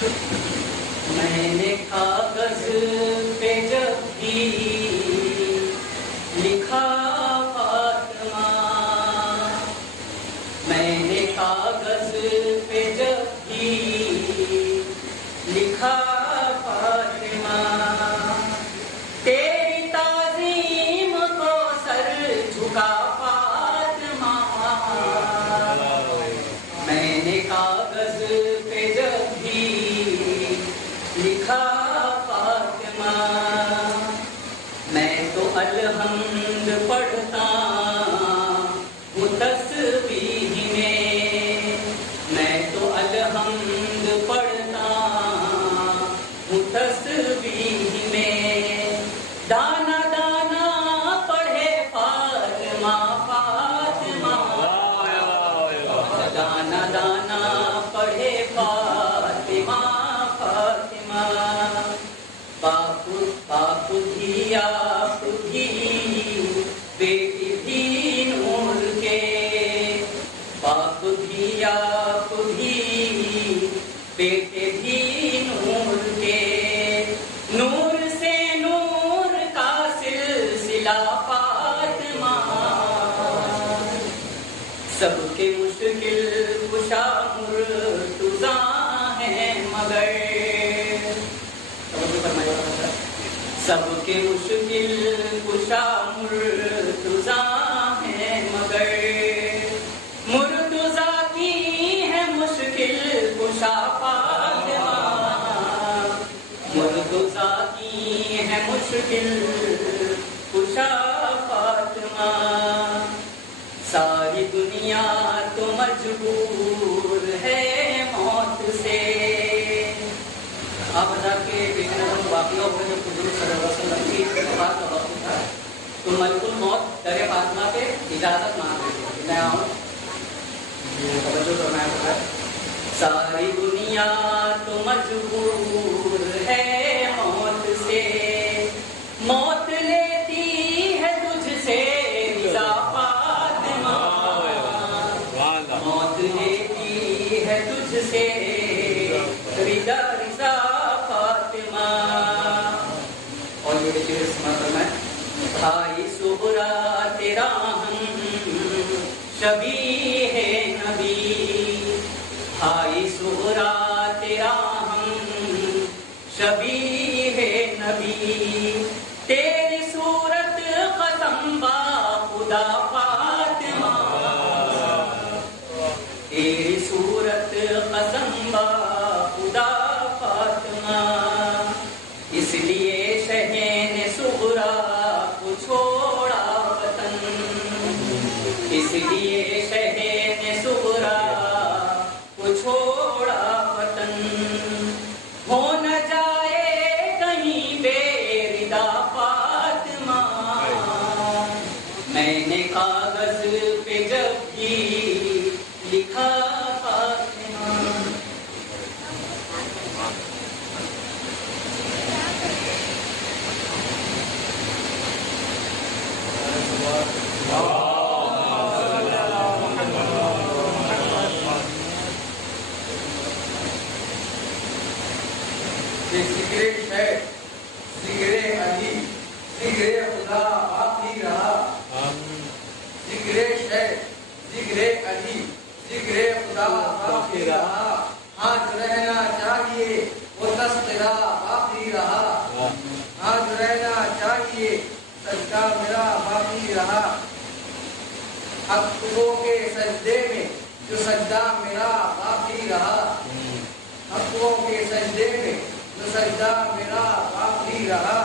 میں نے کاغذ پہ جب بھی لکھا فاطمہ، میں نے کاغذ پہ جب بھی لکھا فاطمہ، تیری تعظیم کو سر جھکا فاطمہ، میں نے کاغذ پہ جب بھی لکھا فاطمہ، میں تو الحمد پڑھتا ہوں تسبیح میں تو الحمد پڑھتا ہوں تسبیح میں، دانا دانا پڑھے فاطمہ فاطمہ، دانا دانا پڑھے فاطمہ فاطمہ، باپ بھی آپ بھی بیٹی بھی نور کے، باپ بھی آپ بھی بیٹے بھی نور کے، نور سے نور کا سلسلہ فاطمہ، سب کے مشکل کشا مرتضیٰ ہیں مگر، سب کے مشکل کشا مرتضیٰ ہیں مگر، مرتضیٰ کی ہے مشکل کشا فاطمہ، مرتضیٰ کی ہے مشکل کشا فاطمہ، ساری دنیا تو مجبور ہے موت سے، آپ بتا کے واقعہ ہو گئے جب حضور صلی اللہ علیہ وسلم کی وفات کا وقت تھا تو ملک الموت در فاطمہ سے اجازت مانگ رہے تھے، میں آؤں، توجہ کرنا ہے، ساری دنیا تو مجبور ہے موت سے، موت لیتی ہے تجھ سے رضا فاطمہ، موت لیتی ہے تجھ سے رضا رضا فاطمہ، اور یہ چیز سمجھ کرنا ہے، بھائی صغرا تیرا ہم شبیہ نبی، بھائی صغرا تیرا ہم شبیہ نبی، تیری صورت قسم با خدا فاطمہ، تیری صورت قسم با خدا فاطمہ، اس لیے شہین صغرا کو چھوڑا وطن، اس لیے شہین صغرا کو چھوڑا وطن، ہو نہ جائے کہیں بے ردا فاطمہ، میں نے کاغذ پہ جب بھی لکھا فاطمہ، ذکر ہے ذکر علی ذکر خدا باقی رہا، ذکر ہے ذکر علی ذکر خدا باقی رہا، ہاں جو رہنا چاہیے وہ تذکرہ باقی رہا، ہاں جو رہنا چاہیے سجدہ میرا باقی رہا، حقوں کے سجدے میں جو سجدہ میرا باقی رہا، حقوں کے سجدے میں جو سجدہ میرا باقی رہا،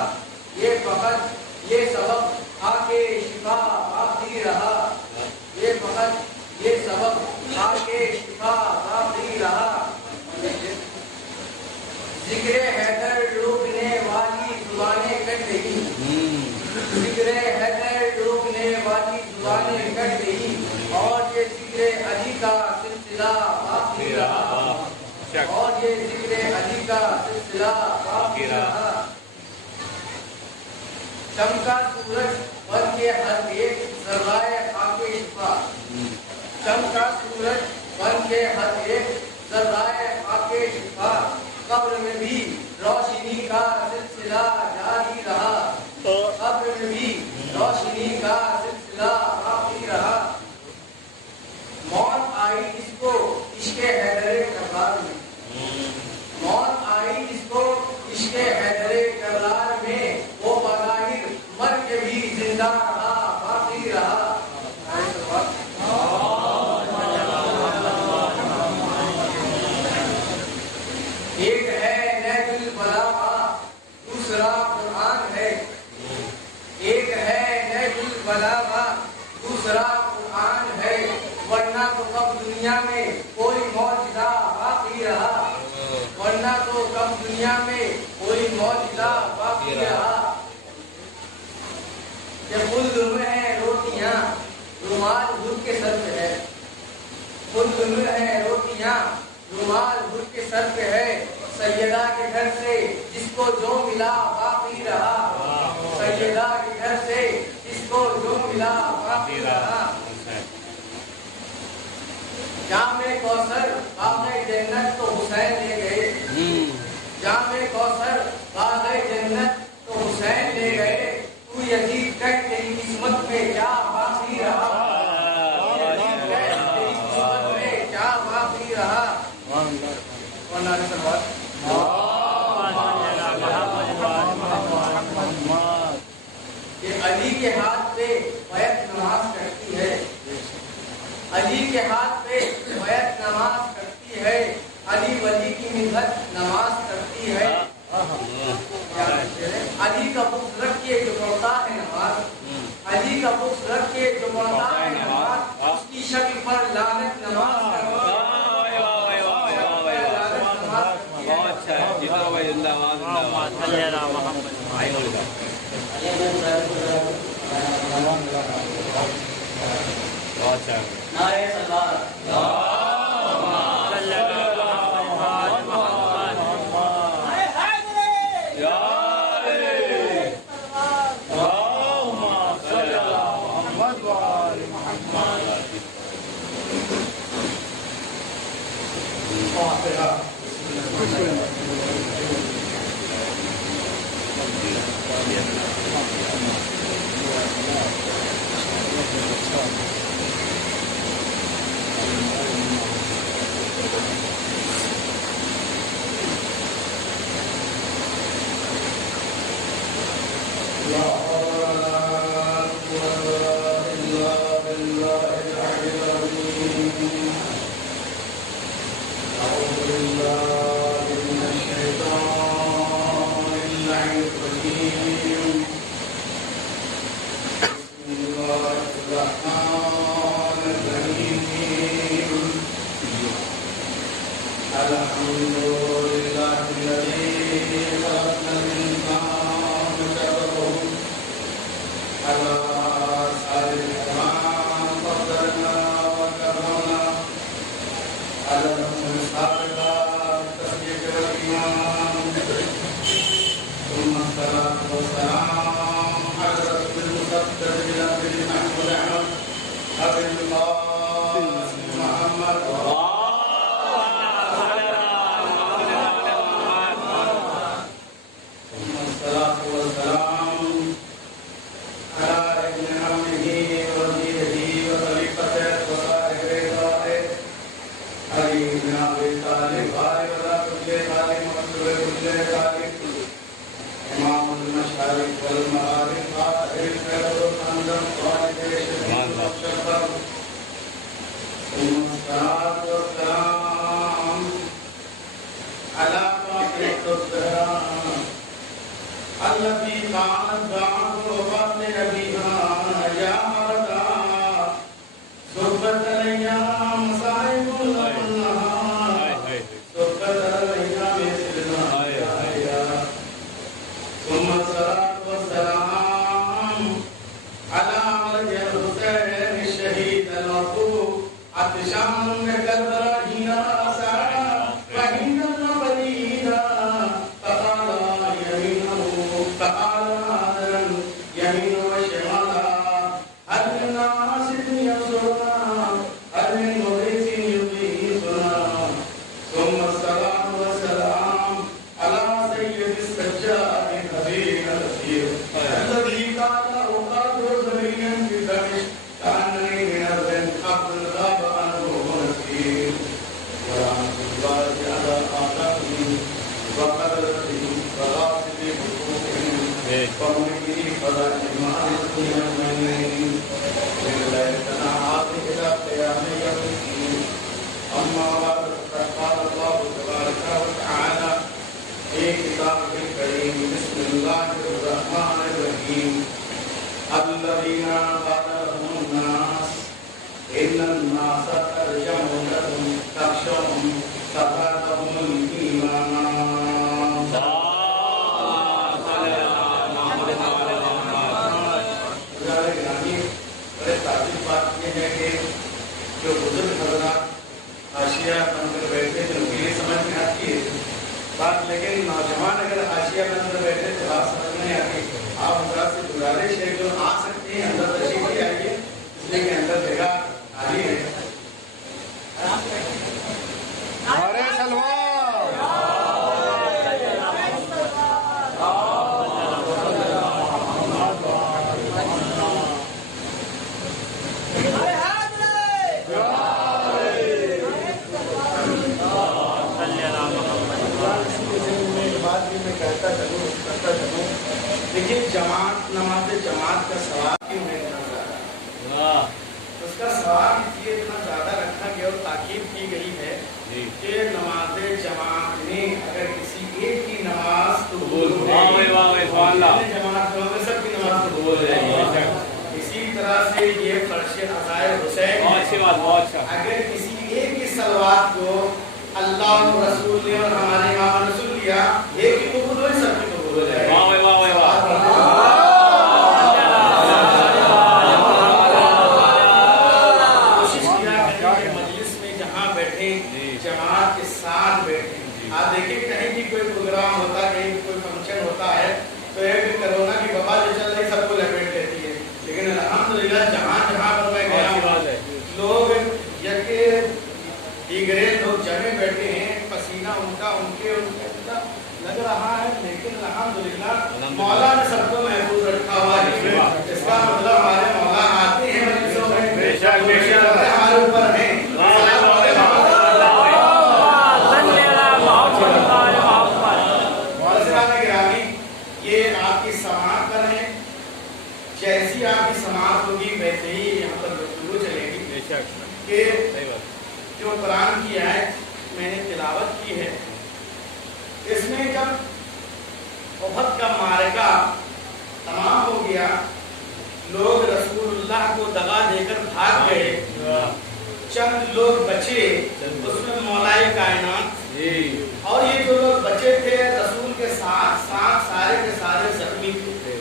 یہ فقط یہ سبب آ کے شفا باقی رہا، یہ فقط یہ سبب آ کے شفا باقی رہا، ذکر حیدر روکنے والی زبانیں کٹ گئی، ذکر حیدر روکنے والی زبانیں کٹ گئی، اور یہ ذکر علی کا سلسلہ باقی رہا، اور یہ ذکر علی کا سلسلہ باقی رہا، چمکا سورج بن کے ہر ایک ذرائع خاک شفا، چمکا سورج بن کے ہر ایک ذرائع خاک شفا، قبر میں بھی روشنی کا سلسلہ جاری رہا قبر میں بھی روشنی کا سلسلہ باقی رہا موت آئی اس کو عشق حیدر کرار میں موت آئی اس کو عشق حیدر کرار میں وہ بظاہر مر کے بھی زندہ رہا باقی رہا ایک ہے نہج البلاغہ دوسرا قرآن ہے ایک ہے نہج البلاغہ دوسرا قرآن ہے ورنہ تو کب دنیا میں کوئی معجزہ باقی رہا ورنہ تو کب دنیا میں کوئی معجزہ باقی رہا کہ خلد میں ہے روٹیاں رومال گھر کے سر پہ ہے خلد میں ہے روٹیاں رومال گھر کے سر پہ ہے سیدہ کے گھر سے جس کو جو ملا باقی رہا سیدہ کے گھر سے جس کو جو ملا باقی رہا جام کوثر باغ جنت تو حسین لے گئے جام کوثر باغ جنت تو حسین لے گئے تو یزید کہہ تیری قسمت میں کیا باقی رہا یزید کہہ تیری قسمت میں کیا باقی رہا یہ علی کے ہاتھ پہ بیعت نماز کرتی ہے علی کے ہاتھ پہ بیعت نماز کرتی ہے علی ولی کی مدحت نماز کرتی ہے علی کا بغض رکھ کے جو پڑھتا ہے نماز علی کا بغض رکھ کے جو پڑھتا ہے نماز اس کی شکل پر لعنت نماز کرتی ہے نعرہ سلوات ثم الصلاة ومؤمني فلا إيمان المؤمنين إلا يتناهى إلى قيام يوم الدين أما بعد فقد قال الله تبارك وتعالى في كتابه الكريم بسم الله الرحمن الرحيم الذين قال لهم الناس إن الناس قد جمعوا لكم فاخشوهم فزادهم الإيمان جو بزرگ حضرات حاشیہ بن کر بیٹھے تو ان کے لیے سمجھ میں آتی ہے بات، لیکن نوجوان اگر حاشیہ بن کر بیٹھے تو بات سمجھ نہیں آتی. آپ حضرات سے گزارش ہے جو آ سکتے ہیں اندر تشریف لے آئیے، اس لیے کہ اندر جگہ خالی ہے. لیکن جماعت نماز جماعت کا ثواب کیوں ہے اتنا زیادہ؟ اس کا ثواب اس لیے اتنا زیادہ رکھا گیا اور تاکید کی گئی ہے کہ نماز جماعت میں اگر کسی ایک کی نماز قبول ہو جماعت میں سب کی نماز قبول ہو جائے گی. اسی طرح سے یہ فرش عزائے حسین اگر کسی ایک کی صلوات کو اللہ اور رسول نے اور ہمارے امام نے سن لیا، ایک کی قبول ہو سب کی قبول ہو جائے گی. جماعت کے ساتھ بیٹھیں. آپ دیکھیں کہیں بھی کوئی پروگرام ہوتا ہے، کہیں بھی کوئی فنکشن ہوتا ہے تو ایک کرونا کی وبا جو چل رہی سب کو لپیٹ لیتی ہے، لیکن الحمدللہ جہاں جہاں پر میں گیا لوگ یکے دیگرے لوگ جمع بیٹھے ہیں، پسینہ ان کا ان کے لگ رہا ہے، لیکن الحمدللہ مولا نے سب کو محفوظ رکھا ہوا ہے. اس کا مطلب ہمارے مولا آتے ہیں مجلسوں میں، ہمارے اوپر ہیں. یہ آپ کی سماعت پر ہے، جیسی آپ کی سماعت ہوگی ویسے ہی یہاں پر گفتگو چلے گی. کہ جو قرآن کی آیت میں نے تلاوت کی ہے، اس میں جب احد کا معرکہ تمام ہو گیا، لوگ رسول اللہ کو دغا دے کر بھاگ گئے، چند لوگ بچے، اس میں مولا کائنات اور یہ جو لوگ بچے تھے رسول کے ساتھ ساتھ سارے کے سارے زخمی تھے،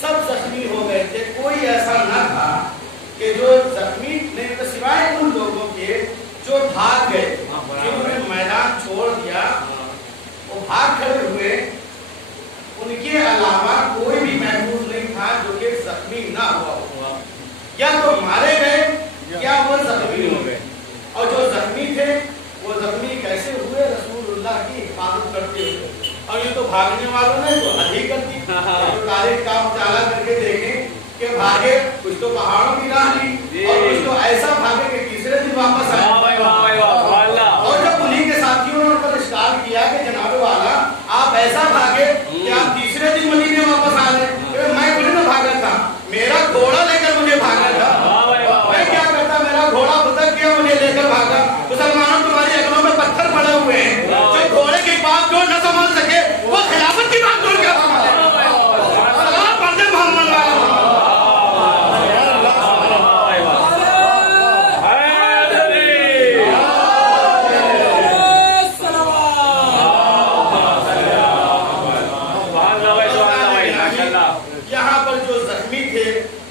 سب زخمی ہو گئے تھے. کوئی ایسا نہ تھا کہ جو زخمی نہیں تو سوائے ان لوگوں کے جو بھاگ گئے، جنہوں نے میدان چھوڑ دیا، وہ بھاگ کھڑے ہوئے. ان کے علاوہ کوئی بھی محفوظ نہیں تھا جو کہ زخمی نہ ہوا ہو، یا تو مارے گئے یا وہ زخمی ہو گئے. اور جو زخمی تھے وہ زخمی کیسے ہوئے؟ رسول اللہ کی حفاظت کرتے ہوئے. اور یہ تو بھاگنے والوں نے تو حد ہی کر دی. تاریخ کا مطالعہ کر کے دیکھیں کہ بھاگے، کچھ تو پہاڑوں کی راہ لی اور کچھ تو ایسا بھاگے کہ تیسرے دن واپس آئے. اور جب انہیں کے ساتھیوں نے ان پر اشکال کیا کہ جناب والا آپ ایسا بھاگے کہ آپ تیسرے دن مدینے واپس آ گئے. میں تھوڑی نہ بھاگا تھا، میرا گھوڑا لے کر مجھے بھاگا تھا. میں کیا کرتا، میرا گھوڑا بھٹک گیا، مجھے لے کر بھاگا. مسلمانوں تمہاری عقلوں میں پتھر پڑے ہوئے ہیں، جو گھوڑے کی بات جو نہ سمجھ سکے وہ خلافت کی بات کیا سمجھے. یہاں پر جو زخمی تھے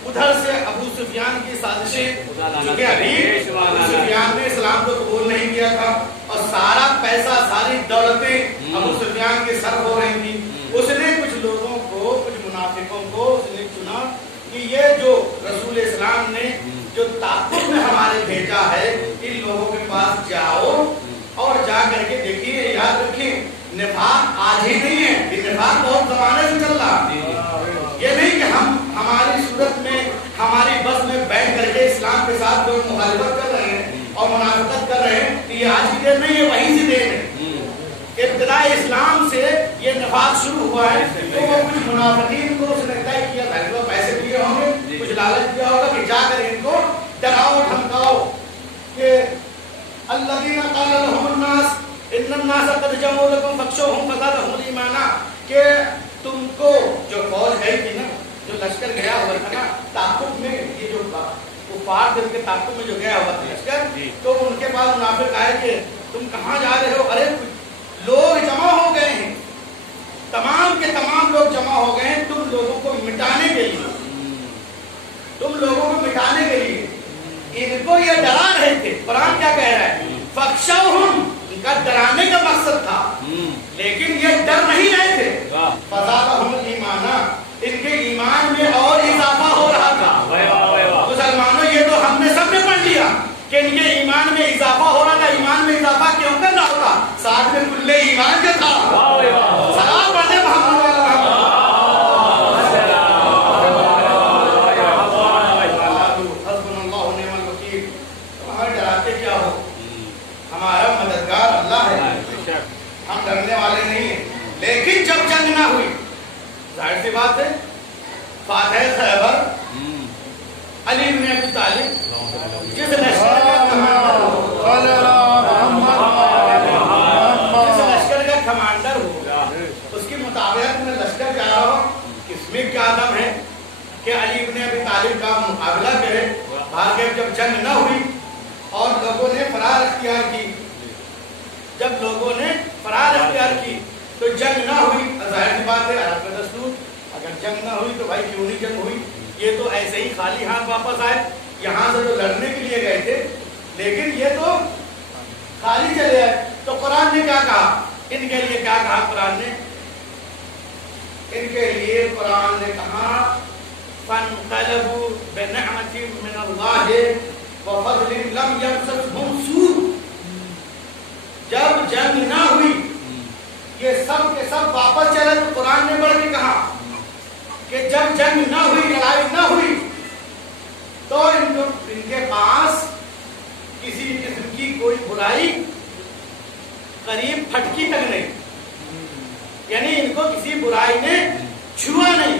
ادھر سے ابو سفیان کی سازشیں، کیونکہ ابھی ابو سفیان نے اسلام کو قبول نہیں کیا تھا اور سارا پیسہ ساری دولتیں ابو سفیان کے سر ہو رہی تھی. اس نے کچھ لوگوں کو، کچھ منافقوں کو اس نے چنا کہ یہ جو رسول اسلام نے جو تعاقب میں ہمارے بھیجا ہے، ان لوگوں کے پاس جاؤ اور جا کر کے دیکھیے. یاد رکھیں نفاق آج ہی نہیں ہے، یہ نفاق بہت زمانے سے چل رہا ہے. یہ نہیں کہ ہم ہماری صورت میں ہماری بس میں بیٹھ کر کے اسلام کے ساتھ کوئی مخالفت کر رہے ہیں اور منافقت کر رہے ہیں، یہ آج کی دیر نہیں ہے، وہیں سے دیر ہے. ابتداء اسلام سے یہ اتفاق شروع ہوا ہے تو وہ کچھ منافقین کو اس نے طے کیا تھا کہ وہ پیسے دیے ہوں گے، کچھ لالچ دیا ہوگا کہ جا کر ان کو ڈراؤ دھمکاؤ کہ الذین قال لهم الناس ان الناس قد جمعوا لكم فاخشوهم فزادهم ایمانا، کہ تم کو جو فوج گئی تھی نا، جو لشکر گیا ہوا تھا نا تعاقب میں، یہ جو کفار دل کے تعاقب میں جو گیا ہوا تھا لشکر، تو ان کے پاس منافق آئے کہ تم کہاں جا رہے ہو؟ ارے لوگ جمع ہو گئے ہیں، تمام کے تمام لوگ جمع ہو گئے ہیں تم لوگوں کو مٹانے کے لیے، تم لوگوں کو مٹانے کے لیے۔ ان کو یہ ڈرا رہے تھے۔ قرآن کیا کہہ رہا ہے؟ فَخْشَوْهُمْ، ان کا ڈرانے کا مقصد تھا، لیکن یہ ڈر نہیں رہے تھے۔ فَزَادَهُمْ الْإِيمَانَ، ان کے ایمان میں اور اضافہ ہو رہا تھا۔ مسلمانوں یہ تو ہم نے سب نے پڑھ لیا کہ ان کے ایمان میں اضافہ ہو رہا تھا۔ ایمان میں اضافہ کیوں کرنا ہوتا؟ ساتھ میں کل ایمان کے تھا۔ سلام پڑھتے محمد حسبنا اللہ ونعم الوکیل۔ ہمیں ڈراتے کیا ہو؟ ہمارا مددگار اللہ ہے، ہم ڈرنے والے نہیں ہیں۔ لیکن جب جنگ نہ ہوئی، ظاہر سی بات ہے، فاتح خیبر علی بن ابی طالب جس لشکر کا کمانڈر ہوگا، اس کی مطابقت میں لشکر جا رہا ہو، اس میں کیا دم ہے کہ علی بن ابی طالب کا مقابلہ کرے؟ بھاگے جب جنگ نہ ہوئی اور لوگوں نے فرار اختیار کی، جب لوگوں نے فرار اختیار کی تو جنگ نہ ہوئی۔ ظاہر سی بات ہے، عرب کا دستور، اگر جنگ نہ ہوئی تو بھائی کیوں نہیں جنگ ہوئی؟ یہ تو ایسے ہی خالی ہاتھ واپس آئے، یہاں سے تو لڑنے کے لیے گئے تھے، لیکن یہ تو خالی چلے آئے۔ تو قرآن نے کیا کہا ان کے لیے؟ کیا کہا قرآن نے ان کے لیے؟ قرآن نے کہا فَانْقَلَبُوا بِنِعْمَةٍ مِّنَ اللَّهِ وَفَضْلٍ لَمْ يَمْسَسْهُمْ سُوءٌ، جب جنگ نہ ہوئی یہ سب کے سب واپس چلے تو قرآن نے بڑھ کے کہا کہ جب جنگ نہ ہوئی، لڑائی نہ ہوئی، تو ان کے پاس کسی قسم کی کوئی برائی قریب پھٹکی تک نہیں، یعنی ان کو کسی برائی نے چھوا نہیں۔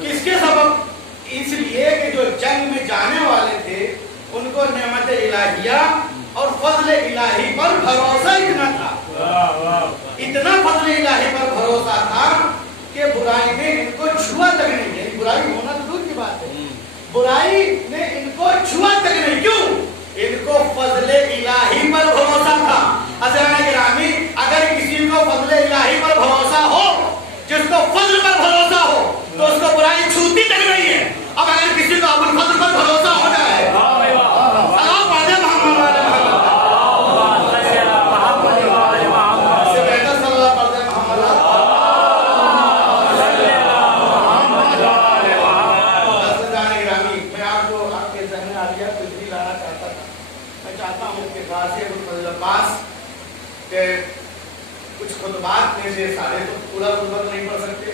کس کے سبب؟ اس لیے کہ جو جنگ میں جانے والے تھے ان کو نعمت الہیہ اور فضل الہی پر بھروسہ اتنا تھا، اتنا فضل الہی پر بھروسہ تھا کہ برائی نے ان کو چھوا تک نہیں، یعنی برائی ہونا تو دور کی بات ہے، برائی نے ان کو چھوا تک نہیں۔ کیوں؟ ان کو فضل الہی پر بھروسہ تھا۔ حضرات گرامی، اگر کسی کو فضل الہی پر بھروسہ ہو، جس کو فضل پر بھروسہ ہو، تو اس کو برائی چھوتی تک نہیں ہے۔ اب اگر کسی کو ابو الفضل پر بھروسہ ہو جائے، سلام پڑھتے محمد علیہ کچھ خطبات میں سے سارے تو پورا خطبہ نہیں پڑھ سکتے،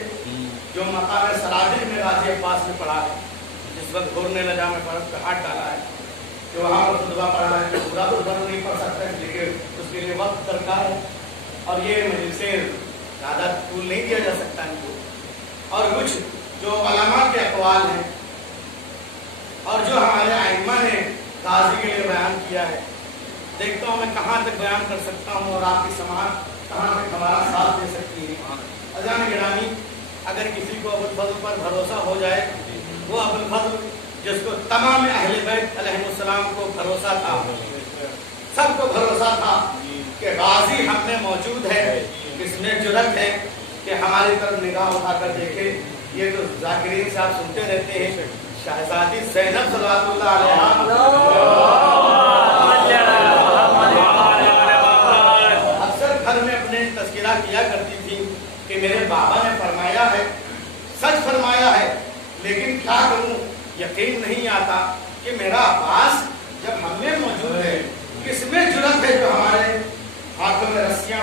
جو مقام سرادق میں غازی عباس نے پڑھا ہے، جس وقت گھرنے لجا میں فرق پہ ہاتھ ڈالا ہے، جو وہاں پر خطبہ پڑھا ہے، جو پورا خطبہ نہیں پڑھ سکتا ہے، لیکن اس کے لیے وقت درکار ہے، اور یہ مجلسیں زیادہ طول نہیں دیا جا سکتا ان کو۔ اور کچھ جو علماء کے اقوال ہیں اور جو ہمارے ائمہ نے غازی کے لیے بیان کیا ہے، دیکھتا ہوں میں کہاں تک بیان کر سکتا ہوں اور آپ کی سماعت کہاں تک ہمارا ساتھ دے سکتی ہے۔ اذان گرامی، اگر کسی کو ابو الفضل پر بھروسہ ہو جائے، وہ ابو الفضل جس کو تمام اہل بیت علیہ السلام کو بھروسہ تھا، سب کو بھروسہ تھا کہ غازی ہم میں موجود ہے، اس میں جرأت ہے کہ ہماری طرف نگاہ اٹھا کر دیکھے۔ یہ تو ذاکرین صاحب سنتے رہتے ہیں، شہزادی زینب صلوات اللہ علیہا تذکرہ کیا کرتی تھی کہ میرے بابا نے فرمایا ہے، سچ فرمایا ہے، لیکن کیا کروں، یقین نہیں آتا کہ میرا عباس جب ہم میں موجود ہے، کس میں جرأت ہے جو ہمارے ہاتھوں میں رسیاں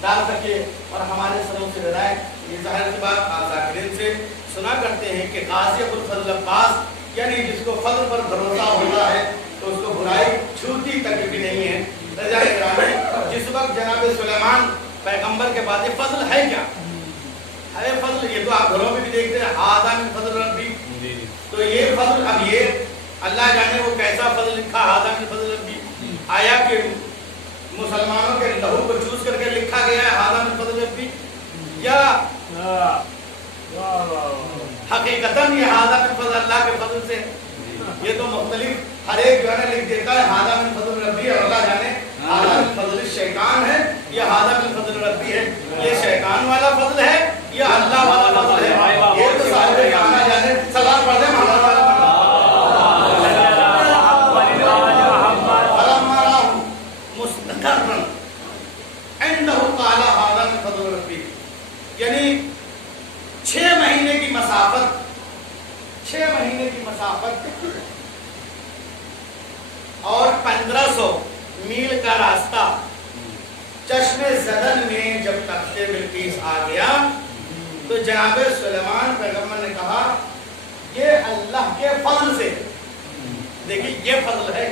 ڈال سکے اور ہمارے سروں سے ڈرائے۔ یہ ظاہر سی بات آپ ذاکرین سے سنا کرتے ہیں کہ غازی ابو الفضل عباس، یعنی جس کو فضل پر بھروسہ ہوتا ہے تو اس کو برائی چھوتی تک بھی نہیں ہے۔ جس وقت جناب سلیمان پیغمبر کے بعد فضل ہے کیا؟ अरे फजल, ये तो आप घरों में भी देखते हैं, हादा मिन फजल रब्बी, तो ये फजल, अब ये अल्लाह जाने वो कैसा फजल लिखा, हादा मिन फजल रब्बी, आया कि मुसलमानों के लहू को चूस करके लिखा गया है हादा मिन फजल रब्बी, या हकीकतन ये हादा मिन फजल अल्लाह के फजल से? ये तो मुख्तलिफ हर एक जो है लिख देता है हादा मिन फजल रब्बी, और अल्लाह जाने हादा मिन फजल शैतान है या हादा मिन फजल रब्बी है, ये शैतान वाला फजल है या अल्लाह वाला फजल है? ये तो साहिब खाना जाने। सलाम पढ़ दे मोहम्मद वाला मुस्तकरन इंदहु ताला हादा मिन फजल रब्बी, यानी 6 महीने की मसाफत, 6 महीने की मसाफत और 1500 मील का रास्ता चश्मे ज़दन में जब तख्ते बिल्किस आ गया तो जनाब सुलेमान पैगंबर ने कहा ये अल्लाह के फजल से, देखिए ये फजल है,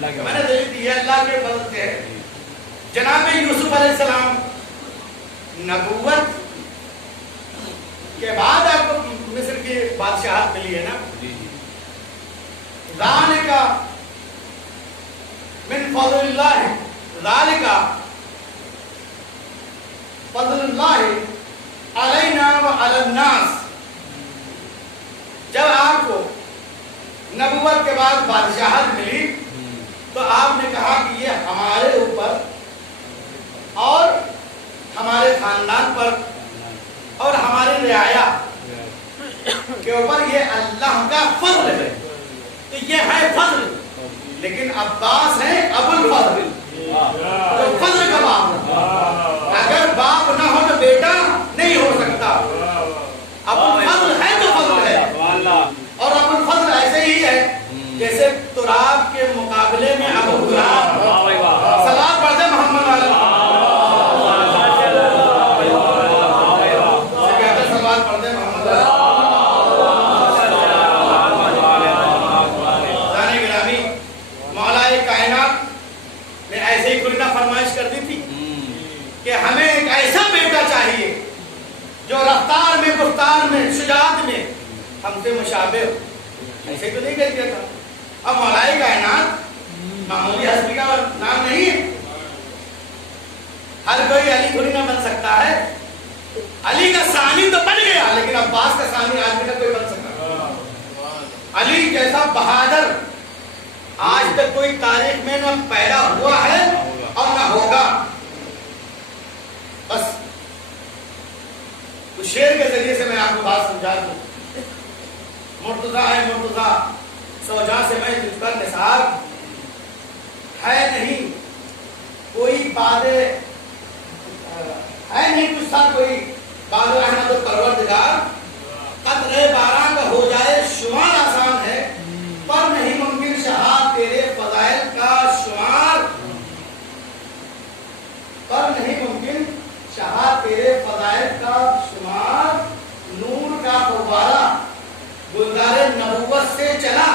मैंने दलील दी है अल्लाह के फजल से है। जनाब यूसुफ अलैहिस्सलाम नबूवत के बाद आपको मिस्र की बादशाहत मिली है ना, ज़ालिका मिन फज़लिल्लाह, ज़ालिका फज़लुल्लाह अलैना व अलन्नास। जब आपको नबूवत के बाद बादशाहत मिली तो आपने कहा कि ये हमारे ऊपर और हमारे खानदान पर और हमारी रियाया के ऊपर ये अल्लाह का फजल है, तो ये है फजल। लेकिन अब्बास है अबुल फजल, तो फजल का बाप, अगर बाप ना हो तो बेटा नहीं हो सकता। अबुल फजल है तो फजल है, और अबुल फजल ऐसे ही है जैसे तुराब के मुकाबले में अबू तुराब। सलाम पढ़ दे मोहम्मद वाला, सलाम पढ़ दे मोहम्मद वाला। ऐसे ही खुलना फरमाइश कर दी थी कि हमें एक ऐसा बेटा चाहिए जो रफ्तार में, गुफ्तार में, शुजाअत में हमसे मुशाबे हो। ऐसे तो नहीं कह दिया था। अब मौलाए कायनात मामूली हस्ती का नाम नहीं है, हर कोई अली थोड़ी ना बन सकता है। अली का सानी तो बन गया, लेकिन अब्बास का सानी आदमी का कोई बन सकता। अली जैसा बहादुर आज तक कोई तारीख में न पैदा हुआ है और न होगा। बस तो शेर के जरिए से मैं आपको बात समझा दूं। मुर्तजा है मुर्तजा, सौजा से मैं तुझ पर निसार, है नहीं कोई बादे, है नहीं कुछ था कोई बादे अहमद परवरदिगार। कतरे बारह का हो जाए शुमार आसान है, पर नहीं मुमकिन शहा तेरे फज़ाइल का शुमार, पर नहीं मुमकिन शहा तेरे फज़ाइल का शुमार। नूर का फव्वारा गुलजारे नबूवत से चला,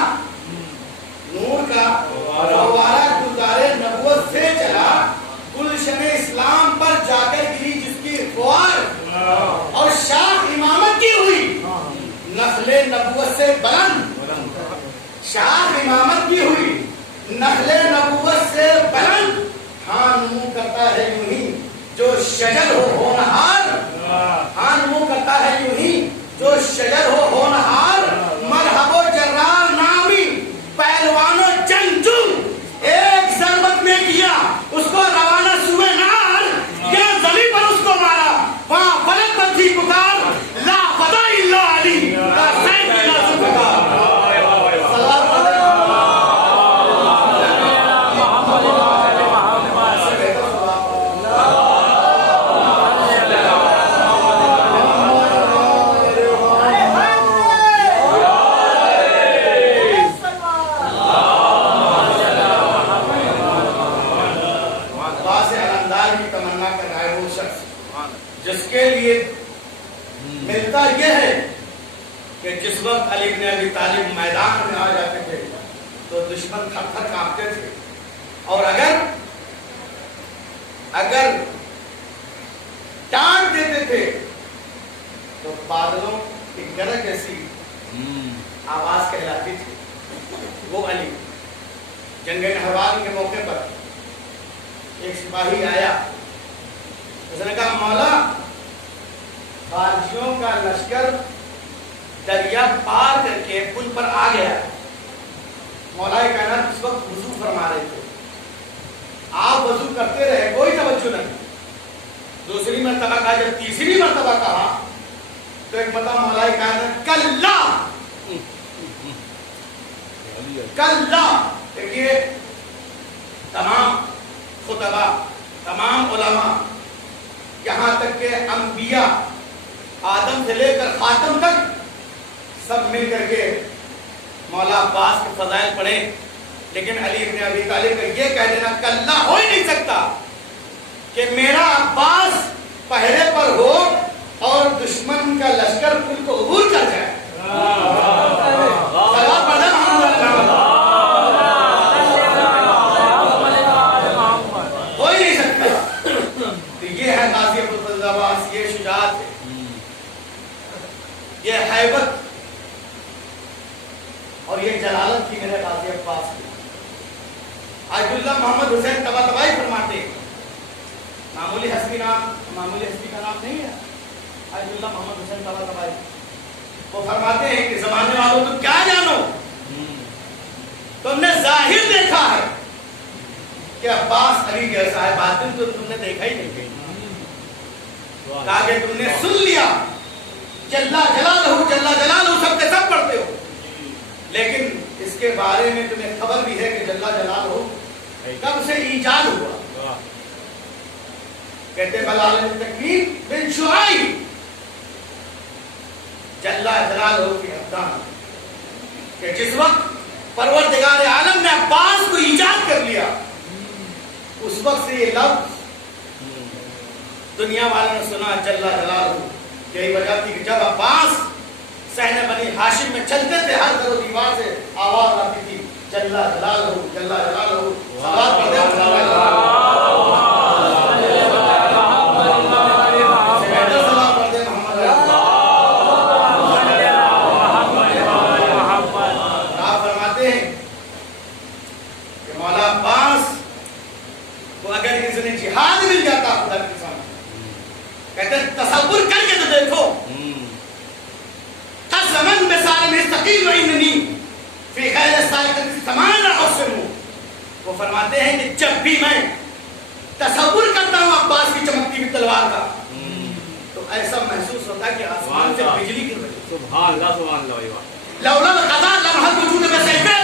नूर का फव्वारा गुलजारे नबूवत से चला। गुलशन इस्लाम पर जाकर गिरी जिसकी फुआर, और शाख इमामत की हुई नस्ले नबूवत से बुलंद। शाख इमामत की हुई नस्ले नबूवत से बुलंद। हाँ नमू करता है यूं ही जो शजर हो होनहार, हाँ नमू करता है यूं ही जो शजर हो होनहार। मरहबो जर्रार नामी पहलवानों जंगजू, एक ज़रबत में किया उसको रवाना सुए नार। क्या जली पर उसको मारा, वहाँ फलक पर थी पुकार, ला फदा इल्ला अली ला सैफ इल्ला जुल्फ़िकार। जिसके लिए मिलता यह है कि जिस वक्त अली इब्न अबी तालिब मैदान में आ जाते थे तो दुश्मन थर थर कांपते थे, और अगर डांट देते थे बादलों की गरज जैसी आवाज कहलाती थी, वो अली। जंग नहरवान के मौके पर एक सिपाही आया, उसने कहा मौला फारसियों का लश्कर दरिया पार करके पुल पर आ गया। मौलाए कायनात उस वक्त वुजू फरमा रहे थे, आप वजू करते रहे, कोई तवज्जो नहीं। दूसरी मर्तबा कहा, जब तीसरी मर्तबा कहा तो एक मर्तबा मौलाए कायनात कल्ला कल्ला। देखिए तमाम खुतबा, तमाम उलमा, यहाँ तक के अंबिया आदम से लेकर खातम तक सब मिल करके मौला अब्बास के फजाइल पढ़े, लेकिन अली इब्न अबी तालिब का ये कह देना कल्ला हो ही नहीं सकता कि मेरा अब्बास पहरे पर हो और दुश्मन का लश्कर पुल को अबूर कर जाए। हो ही नहीं सकता। तो ये है गाजी अब्दुल फजल, ये शुजाअत है, ये हैबत और ये जलालत थी मेरे गाजी अब्बास की। आयतुल्लाह मोहम्मद हुसैन तबातबाई फरमाते, मामूली हस्ती का नाम नहीं है आयतुल्लाह मोहम्मद हुसैन तबातबाई। वो फरमाते हैं कि जमाने वालों तुम क्या जानो, तुमने जाहिर देखा है कि अब्बास अली कैसा है, बातिन तो तुमने देखा ही नहीं। कहा कि तुमने सुन लिया जल्ला जलालहू सब के सब पढ़ते हो, लेकिन इसके बारे में तुम्हें खबर भी है कि जल्ला जलालहू कब से ईजाद हुआ। कहते बलाल तकवीर बिन शुआई, जल्ला जलालहू की अब्दान कि जिस वक्त परवरदिगार आलम ने अब्बास को ईजाद कर लिया, उस वक्त से ये लफ्ज दुनिया वालों ने सुना जल्ला जलालहू। यही वजह थी कि जब अब्बास सहने बनी हाशिम में चलते थे, हर दरो दीवार से आवाज आती थी जल्ला जलालहू जल्ला जलालहू। सलात पढ़ते हैं जिहाद मिल जाता खुदा के सामने, कहते तसव्वुर करके तो देखो तज़मन में सारे में सकील वइन्नी फी खैर साइकल समान हुस्नु। वो फरमाते हैं कि जब भी मैं तसव्वुर करता हूँ अब्बास की चमकती हुई तलवार का, तो ऐसा महसूस होता है कि आसमान से बिजली गिर रही। सुभान अल्लाह सुभान अल्लाह। लौला क़ज़ा लम्हत वजूद में सैफ़े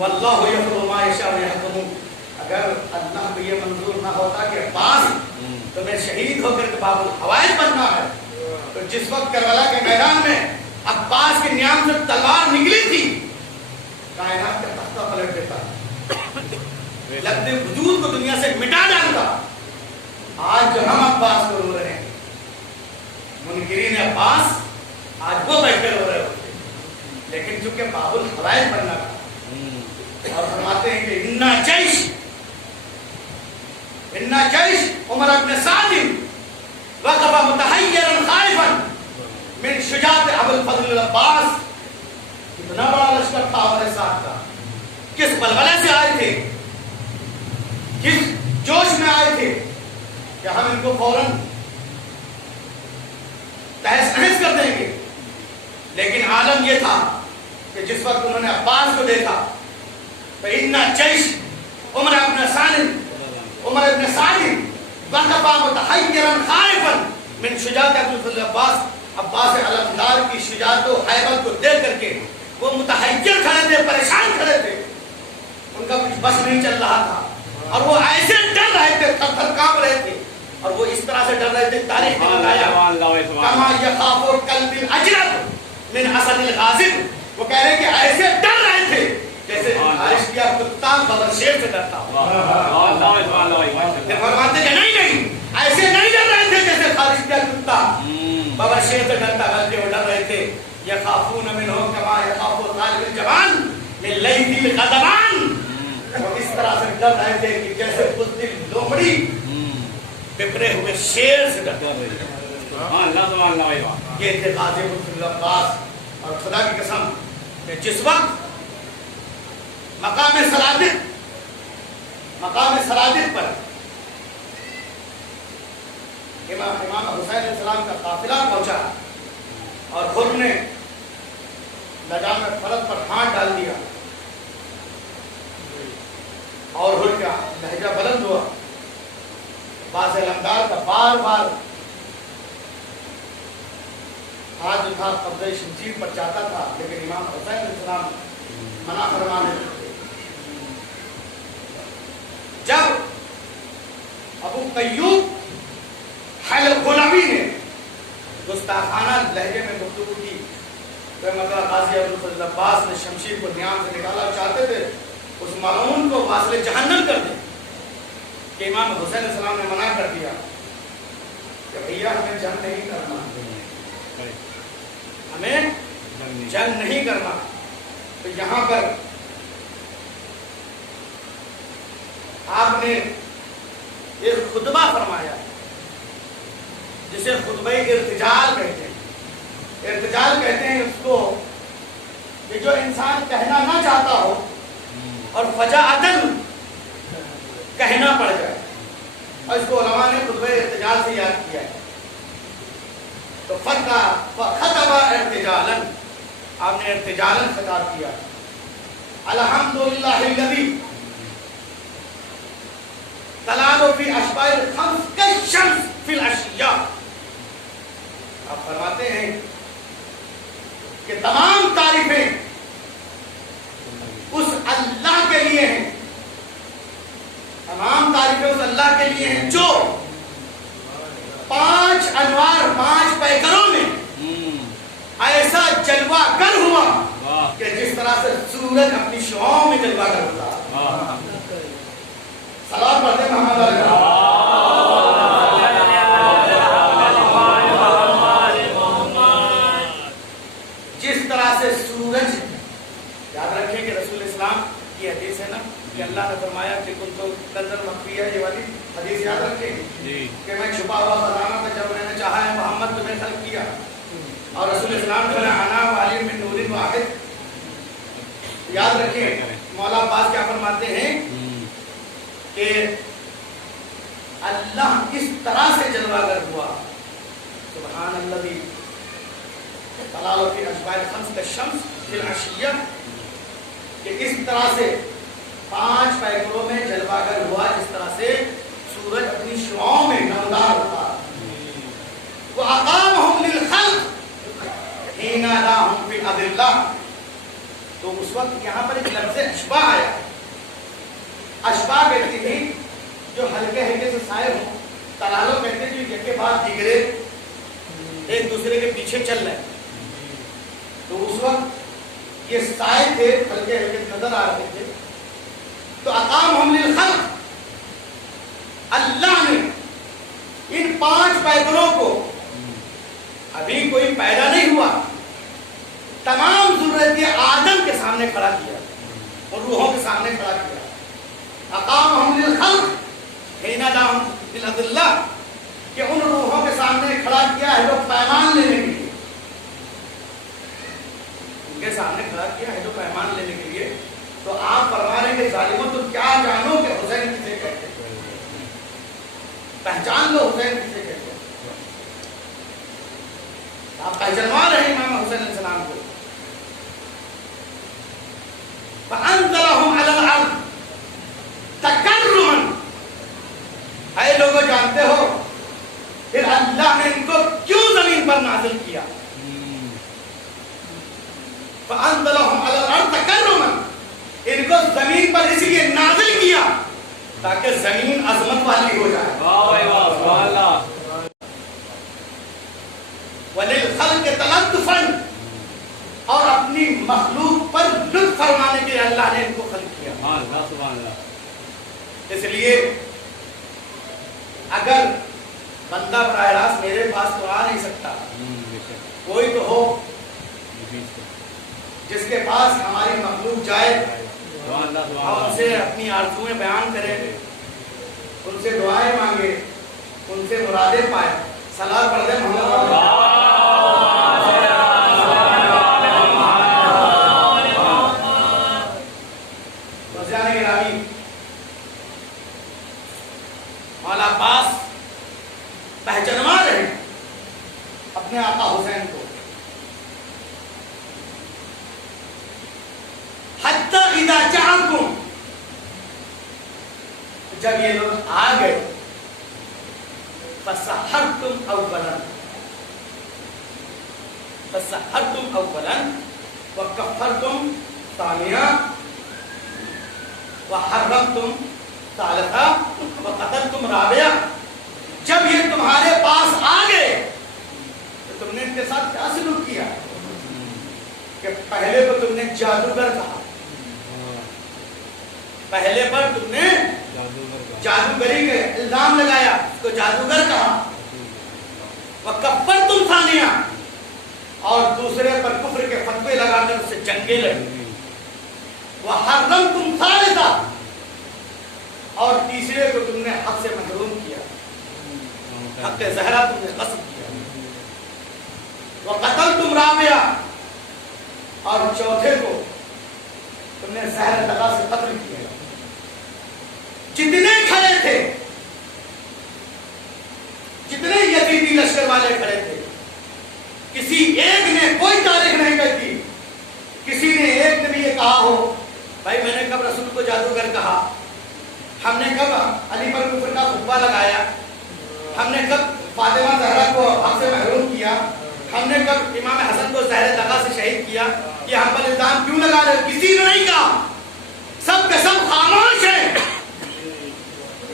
वल्लाहु यफ़अलु मा यशा व यहकुमु। अगर अल्लाह को ये मंजूर ना होता कि अब्बास तुम्हें शहीद होकर के बाबुल हवाइज बनना है, तो जिस वक्त करबला के मैदान में अब्बास के नियाम से तलवार निकली थी, कायनात का तख्ता पलट देता, लफ्ज़ वजूद को दुनिया से मिटा डालता। आज जो हम अब्बास को रो रहे हैं, मुनकिरीन अब्बास आज वो बैठे रो रहे होते, लेकिन चूंकि बाबुल हवाइज बनना था। और फरमाते हैं कि इन्ना जैश उमर इब्न साद वक़फ़ा मुतहय्यरन खाइफन मिन शुजाअत अबुल फज़ल अब्बास। कितना बड़ा लश्कर था हमारे साथ का, किस बलबले से आए थे, किस जोश में आए थे कि हम इनको फौरन तहस नहस कर देंगे। लेकिन आलम ये था कि जिस वक्त उन्होंने अब्बास को देखा तो इन्ना जैश उमर इब्न साद वक़फ़ा मुतहय्यरन खाइफन मिन शुजाअत अबुल फज़ल अब्बास। अब्बास अलमदार की शुजाअत और हैबत को देख करके वो मुतहय्यर खड़े थे, परेशान खड़े थे, उनका कुछ बस नहीं चल रहा था और वो ऐसे डर रहे थे, थर-थर कांप रहे थे। और वो इस तरह से डर रहे थे, तारीख में बताया कमा यखाफु कल्बिल अजरब मिन असदिल गाज़िब। वो कह रहे कि ऐसे डर रहे थे जैसे खारिश किया कुत्ता बबर शेर से डरता हो। फरमाते कि नहीं ऐसे नहीं डर रहे थे जैसे खारिश किया कुत्ता बबर शेर से डरता, बल्कि वो डर रहे थे यखाफून मिनहु कमा यखाफु तालिबुल जवान मिन लैदिल ग़ज़बान। वो इस तरह से डर रहे थे कि जैसे बुज़दिल लोमड़ी बिखरे हुए शेर से डर रही है। یہ تھے قاضی ابن عباس. اور خدا کی قسم کہ جس وقت مقام صادق پر امام حسین علیہ السلام کا قافلہ پہنچا اور خود نے لجام فرد پر ہاتھ ڈال دیا اور خود کا لہجہ بلند ہوا. باز علمدار کا بار بار ہاتھ جو تھا قبضہ شمشیر پر چاہتا تھا, لیکن امام حسین علیہ السلام منع فرمانے لگے. جب ابو قیوب غلامی نے گستاخانہ لہجے میں گفتگو کی تو مطلب قاضی ابن عباس نے شمشیر کو نیام سے نکالا, چاہتے تھے اس ملعون کو واصل جہنم کر دیں, کہ امام حسین علیہ السلام نے منع کر دیا کہ بھیا ہمیں جنگ نہیں کرنا, ہمیں جنگ نہیں کرنا. تو یہاں پر آپ نے ایک خطبہ فرمایا جسے خطبہ ارتجال کہتے ہیں. ارتجال کہتے ہیں اس کو کہ جو انسان کہنا نہ چاہتا ہو اور فجاعتاً کہنا پڑ جائے, اور اس کو علماء نے خطبہ ارتجال سے یاد کیا ہے. تو خطبہ ارتجالاً, آپ نے ارتجالاً خطاب کیا. الحمدللہ الذی تلال فی اشباح الخمس کالشمس فی العشیہ. آپ فرماتے ہیں کہ تمام تعریفیں اس اللہ کے لیے ہیں, تمام تعریفیں اس اللہ کے لیے ہیں جو 5 انوار 5 پیکروں میں ایسا جلوہ گر ہوا کہ جس طرح سے سورج اپنی شعاؤں میں جلوہ گر ہوتا. صلوات پڑھتے ہیں محمد علیہ. جس طرح سے سورج, یاد رکھیں کہ رسول اسلام کی حدیث ہے نا کہ اللہ نے فرمایا کہ کن تو کنزن مخفیہ, یہ والی حدیث یاد رکھیں کہ میں چھپا ہوا خزانہ تھا, جب میں نے چاہا ہے محمد تمہیں خلق کیا. اور رسول اسلام جو ہے انا عالم من نور واحد. یاد رکھیں مولا عباس کیا فرماتے ہیں کہ اللہ اس طرح سے جلوہ گر ہوا, سبحان الذی تلال فی اشباح الخمس کالشمس فی العشیہ, کہ اس طرح سے 5 پیکروں میں جلوہ گر ہوا جس طرح سے سورج اپنی شعاؤں میں نمودار ہوتا. وَأَقَامَهُمْ لِلْخَلْقِ حِينَ نَادَاهُمْ فِي الْأَذِلَّةِ. تو اس وقت یہاں پر ایک لفظ اشباح آیا. اشباح کہتی تھی جو ہلکے ہلکے سے سائے ہوں, تلالو کہتے تھے ایک کے بعد دیگرے ایک دوسرے کے پیچھے چل رہے. تو اس وقت یہ سائے تھے, ہلکے ہلکے نظر آ رہے تھے. تو اقامہم للخلق, اللہ نے ان 5 پیکروں کو, ابھی کوئی پیدا نہیں ہوا, تمام ضرورت آدم کے سامنے کھڑا کیا اور روحوں کے سامنے کھڑا کیا. اقامہم للخلق حین ناداہم فی الأذلة, کہ ان روحوں کے سامنے کھڑا کیا ہے جو پیمان لینے کے لیے, ان کے سامنے کھڑا کیا ہے جو پیمان لینے کے لیے. تو آپ فرما رہے ہیں کہ ظالموں تم کیا جانو کہ حسین کسے کہتے ہیں, پہچان لو حسین کسے کہتے ہیں. آپ پہچانوا رہے ہیں امام حسین علیہ السلام کو. فَأَنزَلَهُمْ عَلَى الْأَرْضِ تَكَرُّمًا, اے لوگوں جانتے ہو پھر اللہ نے ان کو کیوں زمین پر نازل کیا. فَأَنزَلَهُمْ عَلَى الْأَرْضِ تَكَرُّمًا, ان کو زمین پر اس لیے نازل کیا تاکہ زمین عظمت والی ہو جائے. وَلِلْخَلْقِ تَلَطُّفًا, اور اپنی مخلوق پر لطف فرمانے کے لیے اللہ نے ان کو خلق کیا. اس لیے اگر بندہ براہ راست میرے پاس تو آ نہیں سکتا, کوئی تو ہو جس کے پاس ہماری مخلوق جائے اور ان سے اپنی آرزویں بیان کرے, ان سے دعائیں مانگے, ان سے مرادیں پائے. सलार पढ़ दे मौला अब्बास पहचानवा रहे अपने आका हुसैन को। हत्ता इदा जाअकुम, जब ये लोग आ गए, फसहरतुम अव्वलन व कफरतुम तानिया व हर्रमतुम सालिसा व कतलतुम राबिया। जब ये तुम्हारे पास आ गए तो तुमने इनके साथ क्या सलूक किया कि पहले तो तुमने जादूगर कहा, पहले पर तुमने जादूगरी के इल्जाम लगाया, उसको जादूगर कहा। वह कफ्फर तुम थानिया, और दूसरे पर कुफ्र के फतवे लगाकर उससे जंगे लड़ी। वह हर्रम तुम सालिसा, और तीसरे को तुमने हक से महरूम किया, हक के ज़हरा तुमने ग़स्ब किया। वह कत्ल तुम राबिया, और चौथे को तुमने ज़हर दगा से कत्ल किया। जितने खड़े थे, जितने यजीदी लश्कर वाले खड़े थे, किसी एक ने कोई तारीख नहीं कहती, किसी ने एक ने भी ये कहा हो भाई मैंने कब रसूल को जादूगर कहा, हमने कब अली पर कुफ्र का खुतबा लगाया, हमने कब फातिमा ज़हरा को हक से महरूम किया, हमने कब इमाम हसन को ज़हर दगा से शहीद किया, ये हम पर इल्जाम क्यों लगा रहे? किसी ने नहीं कहा, सब के सब खामोश हैं।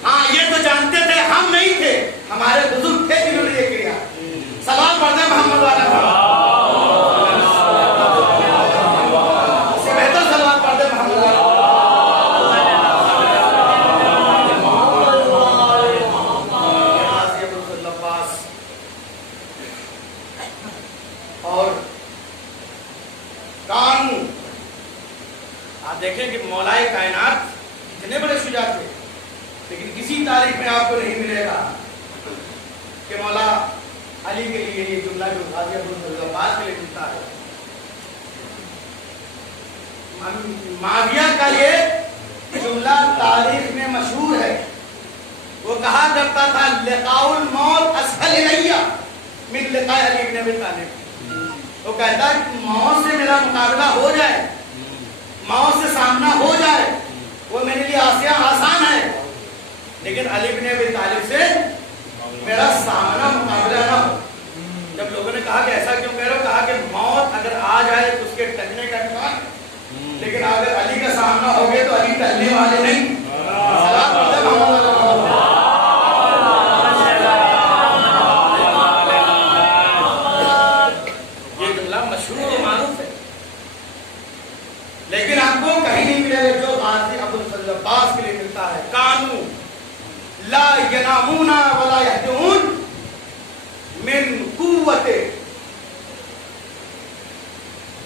हाँ ये तो जानते थे, हम नहीं थे, हमारे बुजुर्ग थे जिन्होंने ये किया। सलाम पढ़ते मोहम्मद वाला से बेहतर सलाम पढ़ते मोहम्मद वाला। और कानून आप देखें कि मौलाए कायनात इतने बड़े शुजा थे, लेकिन किसी तारीख में आपको नहीं मिलेगा कि मौला अली के लिए ये जुमला जो गाजी अब्दुल अब्बास के लिए मिलता है। माविया का ये जुमला तारीख में मशहूर है। वो कहा करता था लिकाउल मौत असहल इलैया मिन लिकाए अली इब्न अबी तालिब। वो कहता है कि मौत से मेरा मुकाबला हो जाए, मौत से सामना हो जाए, वो मेरे लिए आसान है, लेकिन अली इब्न अबी तालिब से मेरा सामना मुकाबला ना हो। जब लोगों ने कहा कि ऐसा क्यों कह रहे हो, कहा कि मौत अगर आ जाए तो उसके टलने का इम्कान, लेकिन अगर अली का सामना हो गया तो अली टलने वाले नहीं। ये जुमला मशहूर और मारूफ है, लेकिन आपको कहीं नहीं मिलेगा जो गाजी अब्दुल अब्बास के लिए मिलता है। कानू ला यनामूना वला यहजून मिन कुव्वते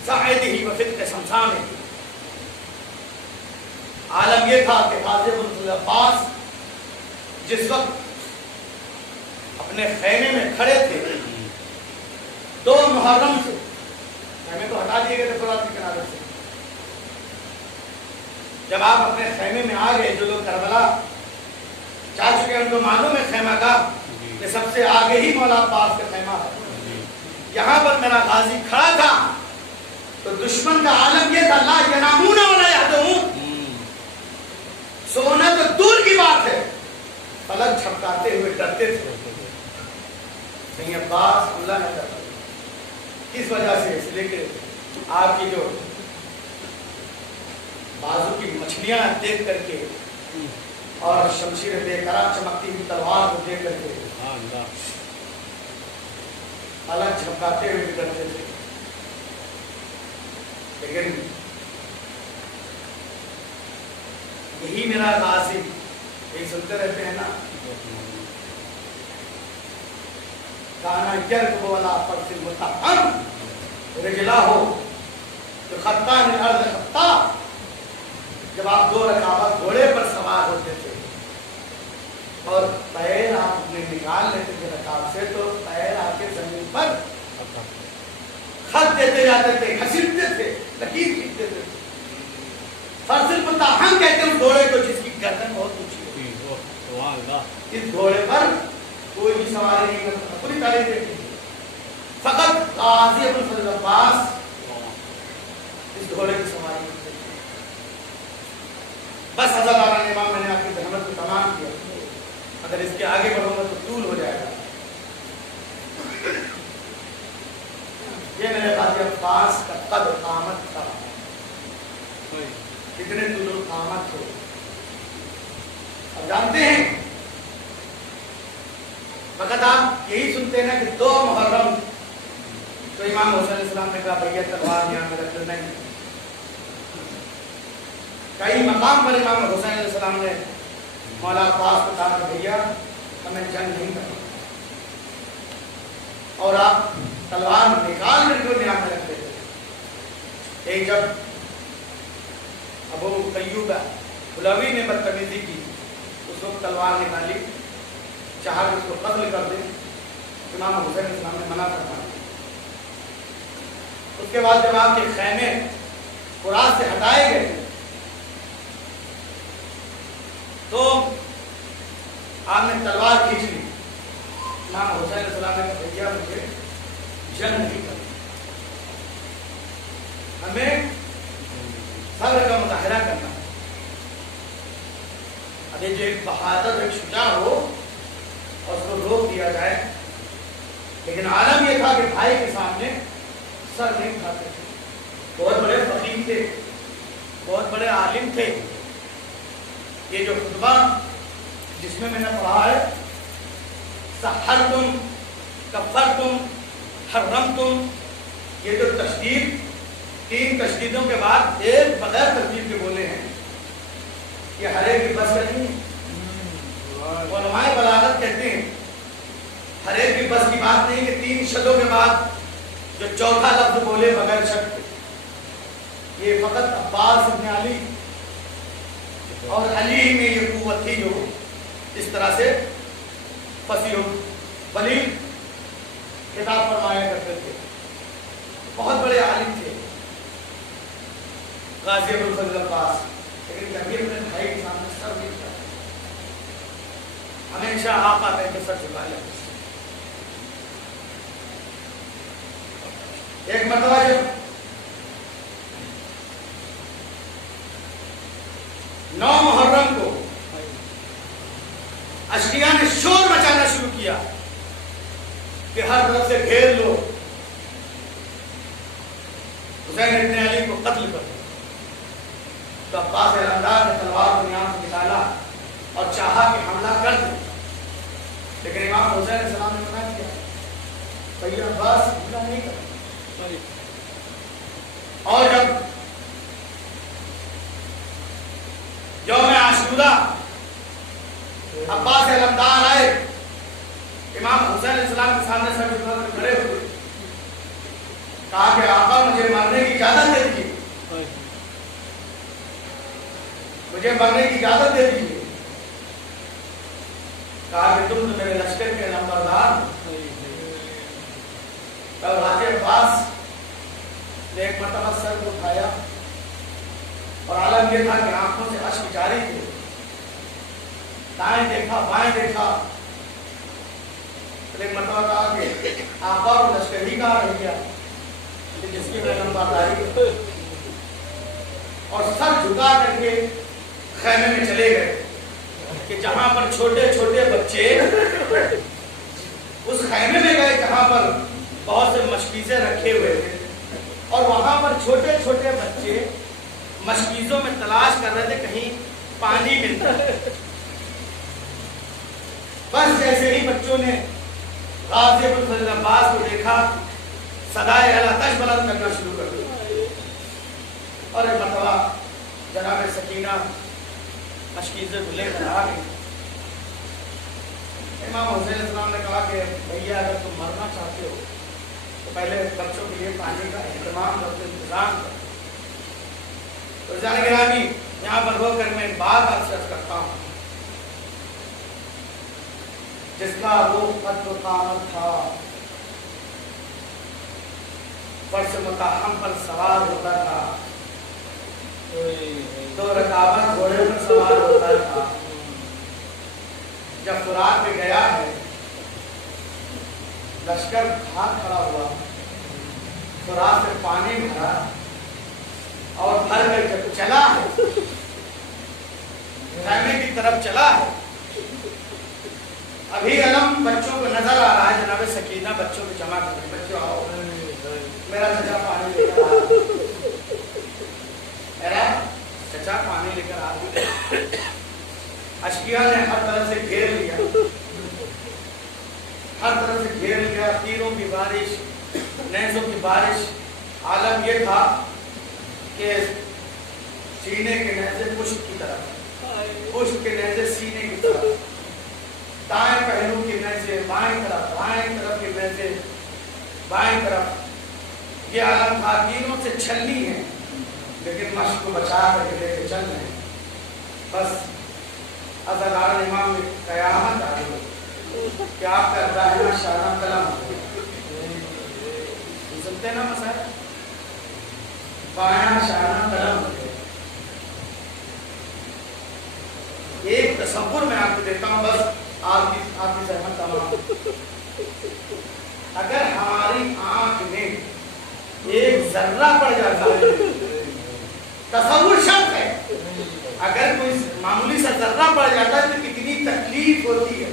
साइदिही व फित्ते शमशाने। आलम ये था कि गाजी अब्दुल अब्बास जिस वक्त अपने खैमे में खड़े थे, 2 मुहर्रम से, खैमे को हटा दिए गए थे फरात के किनारे से, जब आप अपने खैमे में आ गए, जो लोग करबला जा चुके हैं उनको मालूम है खैमा का कि सबसे आगे ही मौला अब्बास का खैमा है। यहाँ पर मेरा गाजी खड़ा था तो दुश्मन का आलम ये था ला यनामूना वला यहजून, सोना तो दूर की बात है, पलक झपकाते हुए डरते थे। नहीं अब्बास हमला नहीं करता, किस वजह से? इसलिए कि आपकी जो बाजू की मछलियां देख करके और शमशीर बेकरार चमकती हुई तलवार को देख करके अलग झपकाते हुए डरते थे। लेकिन यही मेरा गाजी, यही सुनते रहते हैं ना, गाना यर्क वाला पर से मुतअम रिजला हो तो खत्ता ने अर्ध खत्ता। जब आप 2 रकाबत घोड़े पर सवार होते थे और पैर आप अपने निकाल लेते थे रकाब से, तो लेते जाते थे, घसीटते थे, लकीर खींचते थे। फरसिल पता हम कहते हैं उस घोड़े को जिसकी गर्दन बहुत ऊंची होती। इस घोड़े पर कोई भी सवारी नहीं करता, पूरी तारीफ देखी। फकत गाजी अबुल फजल अब्बास इस घोड़े की सवारी करते थे। बस हज़रत आला इमाम, मैंने आपकी जहमत को तमाम किया, अगर इसके आगे बढ़ूंगा तो तूल हो जाएगा। ये मेरे गाजी अब्बास का कद कामत था, कितने तूल कामत हो। अब जानते हैं, वक़्त आप यही सुनते हैं ना कि 2 मुहर्रम तो इमाम हुसैन अलैहिस्सलाम ने कहा भैया तलवार यहाँ में रख लो, नहीं। कई मकाम पर इमाम हुसैन अलैहिस्सलाम ने मौला अब्बास को कहा भैया हमें जंग नहीं करना, और आप तलवार निकाल कर यहाँ में रख लेते। एक जब अबू अय्यूब हुलवी ने बदतमीजी की, उस वक्त तलवार निकाली, चाहा कि उसको कत्ल कर दे, इमाम हुसैन अलैहिस्सलाम ने मना कर दिया। उसके बाद जब आपके खैमे कुरान से हटाए गए तो आपने तलवार खींच ली। इमाम हुसैन अलैहिस्सलाम ने कहा भैया मुझे जंग नहीं करनी, हमें सब्र का मुजाहिरा करना। अभी जो एक बहादुर, एक शुजा हो और उसको रोक दिया जाए, लेकिन आलम ये था कि भाई के सामने सर नहीं उठाते थे। बहुत बड़े फकीर थे, बहुत बड़े आलिम थे। ये जो खुतबा जिसमें मैंने पढ़ा है, सहरतुम, कफरतुम, हर्रमतुम, ये जो तशदीद, 3 तशदीदों के बाद एक बगैर तरतीब के बोले हैं, ये हर एक की बस का नहीं। उलमाए बलागत कहते हैं हर एक की बस की बात नहीं कि 3 शब्दों के बाद जो चौथा लफ्ज बोले बगैर शक के, ये फकत अब्बास इब्न अली और अली में ये कुव्वत थी जो इस तरह से फसीह बलीग किताब फरमाया करते थे। बहुत बड़े आलिम थे गाजी अबुल फजल अब्बास, लेकिन कभी अपने भाई के सामने सर नहीं उठाया, हमेशा आका कहकर सर झुका लेते। एक मरतबा जब 9 मुहर्रम को अशरिया ने शोर मचाना शुरू किया कि हर तरफ से घेर लो, हुसैन इब्न अली को कत्ल कर दो। तो अब्बास अलंदार ने तलवार को यहाँ से निकाला और चाहा कि हमला कर दे, लेकिन इमाम हुसैन अलैहिस्सलाम ने मना किया, भैया अब्बास हमला नहीं कर। और जब यौम आशूरा अब्बास अलमदार आए, इमाम हुसैन अलैहिस्सलाम के सामने सर झुकाकर खड़े हुए, कहा कि आका मुझे मरने की इजाजत दे दीजिए, मुझे मरने की इजाजत दे दीजिए। कहा कि तुम तो मेरे लश्कर के नंबरदार। तब राजे अब्बास ने एक मरतबा सर को उठाया और आलम ये था कि आंखों से अश्क जारी थे, दाएं देखा बाएं देखा, तो एक मरतबा कहा कि आका और लश्कर ही कहा रह गया जिसकी मैं नंबरदारी, और सर झुका करके खैमे में चले गए कि जहां पर छोटे छोटे बच्चे, उस खैमे में गए जहां पर बहुत से मशकीज़े रखे हुए थे, और वहां पर छोटे छोटे बच्चे मशकीज़ों में तलाश कर रहे थे कहीं पानी मिलता है। बस जैसे ही बच्चों ने गाजी अबुल फजल अब्बास को देखा, सदाए अलातश बुलंद करना शुरू कर दिया, और एक मरतबा जनाब सकीना मशकीज़े को लेकर आ गई। इमाम हुसैन अलैहिस्सलाम ने कहा कि भैया अगर तुम मरना चाहते हो तो पहले बच्चों के लिए पानी का इंतजाम करो। तो जान गिरामी, यहाँ पर होकर मैं बार बार सर्च करता हूँ, जिसका वो कद्र कामत था, फर्श मुताहम पर सवार होता था, तो रकाबत घोड़े पर सवार होता था। जब फुरात पे गया है, लश्कर हाथ खड़ा हुआ, फुरात से पानी भरा और भर कर चला है, खैमे की तरफ चला है। अभी अलम बच्चों को नजर आ रहा है, जनाब सकीना बच्चों को जमा कर रही, बच्चों आओ, मेरा चचा पानी लेकर आ, मेरा चचा पानी लेकर आ। अशकिया ने हर तरफ से घेर लिया, हर तरफ से घेर लिया, तीरों की बारिश, नेज़ों की बारिश। आलम ये था कि सीने के नेज़े पुष्ट की तरफ, पुष्ट के नेज़े सीने की तरफ, दाएं पहलू की नेज़े बाएं तरफ की नेज़े बाएं तरफ। ये आलम था, तीनों से छलनी है, लेकिन मश्क को बचा करके लेके चल रहे हैं। बस अज़लाल इमाम में क़यामत आ गई, क्या करता है ना शाना कलम, सुनते ना मसाला, बायां शाना कलम। एक तसव्वुर मैं आपको देता हूँ, बस आपकी सहमत तमाम। अगर हमारी आंख में एक जर्रा पड़ जाता है, तसव्वुर शर्त है, अगर कोई मामूली सा जर्रा पड़ जाता है तो कितनी तकलीफ होती है।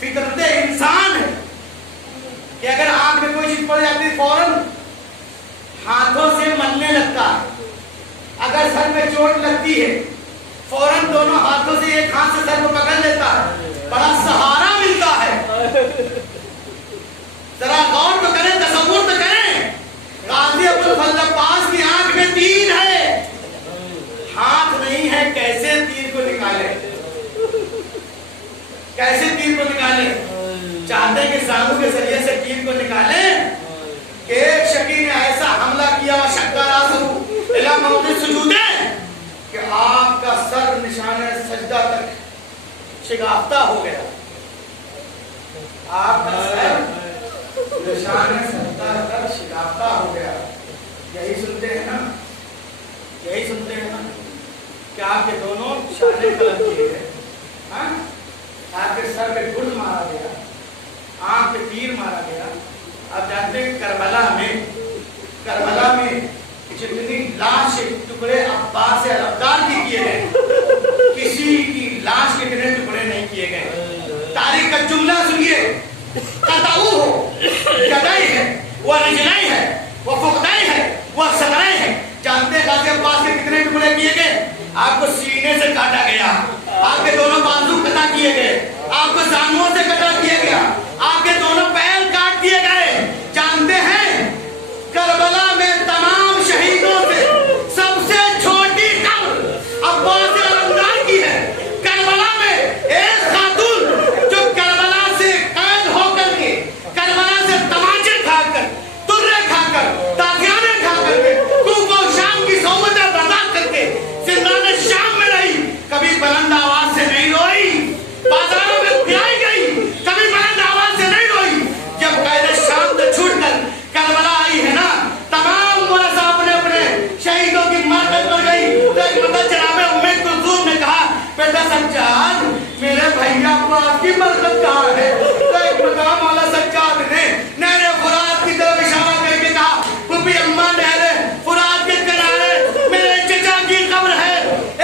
फितरत इंसान है कि अगर आंख में कोई चीज पड़ जाती है फौरन हाथों से मलने लगता है, अगर सर में चोट लगती है फौरन दोनों हाथों से एक हाथ से सर को पकड़ लेता है, बड़ा सहारा मिलता है। जरा गौर तो करें, तसव्वुर तो करें, गाजी अब्दुल फजल अब्बास की आंख में तीर है, हाथ नहीं है, कैसे तीर को निकाले, कैसे तीर को निकाले? चाहते हैं कि जानू के जरिए से तीर को निकाले। कि एक शकी ने ऐसा हमला किया सुजूदे कि आपका सर निशाने सजदा तक शिगाफ्ता हो गया, आपका सर निशाने सजदा तक शिगाफ्ता हो गया। यही सुनते हैं ना, यही सुनते हैं ना कि आपके दोनों शाने कलम किए गए, आपके सर पे गुड़ मारा गया, आंख पे तीर मारा गया। आप जानते हैं करबला में जितनी लाश टुकड़े अब्बास अलअब्दार की किए गए, किसी की लाश के कितने टुकड़े नहीं किए गए। तारीख का जुमला सुनिए, कताऊ हो, जदाई है, वह रिजलाई है, वह फुकदाई है, वह सदराई है। जानते हैं गाजी अब्बास के कितने टुकड़े किए गए? आपको सीने से काटा गया, आपके दोनों बाजू कटा किए गए, आपको जानुओं से कटा किया गया, आपके दोनों पैर काट दिए गए। जानते हैं करबला में तमाम शहीदों से सबसे छोटी कब्र अब्बास अलअब्दार की है। करबला में एक खातून जो करबला से कैद होकर के, करबला से तमाचे खाकर, तुर्रे खाकर, ताजियाने खाकर के, कूफा और शाम की सोबतें बर्दाश्त करके जिंदाने शाम में रही, कभी बुलंद आवाज से नहीं रोई, बाजारों में पिलाई गई, कभी बुलंद आवाज से नहीं रोई। जब कैद शाम से छूटकर करबला आई है ना, तमाम मुअज़्ज़िज़ अपने अपने शहीदों की मरकत पर गई। तो एक मतलब जनाब उम्मे कुलसूम ने कहा, बेटा सज्जाद, मेरे भैया अब्बास की मरकत कहाँ है? तो एक मतलब मौला सज्जाद ने नहरे फुरात की तरफ इशारा करके कहा, फूफी अम्मा नहरे फुरात के किनारे मेरे चचा की कब्र है।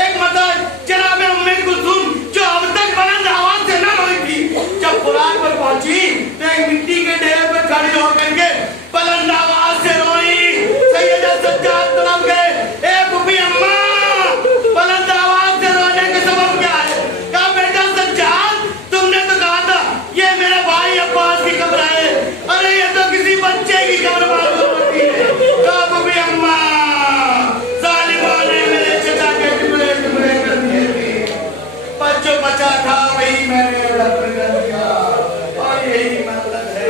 एक मतलब जनाब उम्मे कुलसूम जो अब तक बुलंद आवाज से न रोई थी, जब फुरात पर पहुंची तो एक मिट्टी के ढेर पर खड़ी होकर के बुलंद आवाज से रोई। सैयदा सज्जाद तरफ गए, ए फूफी अम्मा, बुलंद आवाज से रोने का सबब क्या है? कहा, बेटा सज्जाद, तुमने तो कहा था ये मेरे भाई अब्बास की कब्र है, अरे ये तो किसी बच्चे की कब्र मालूम होती है। कहा, फूफी अम्मा, जालिमों ने मेरे चचा के टुकड़े टुकड़े कर दिए थे, पर जो बचा था वही मैंने दफन कर दिया, और यही मतलब है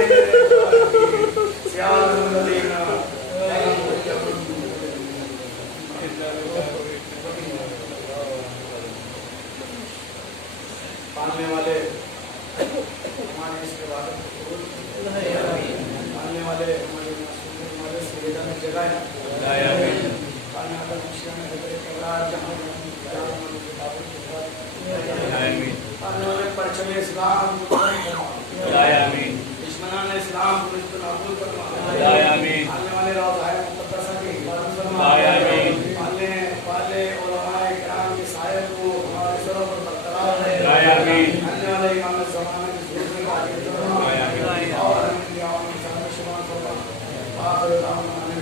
परचम इस्लाम दुश्मनान इस्लाम को नाबूद फरमा, आने वाले रोज़ाए मुक़द्दसा की हिफाज़त फरमा, वाले उलमाए किराम की सायत को हमारे सरों पर बरकरार रहे, आने वाले इमाम ज़माना की ज़रूरत में आगे फरमा, और हमें दुआओं में शामिल फरमा, आखिर दामन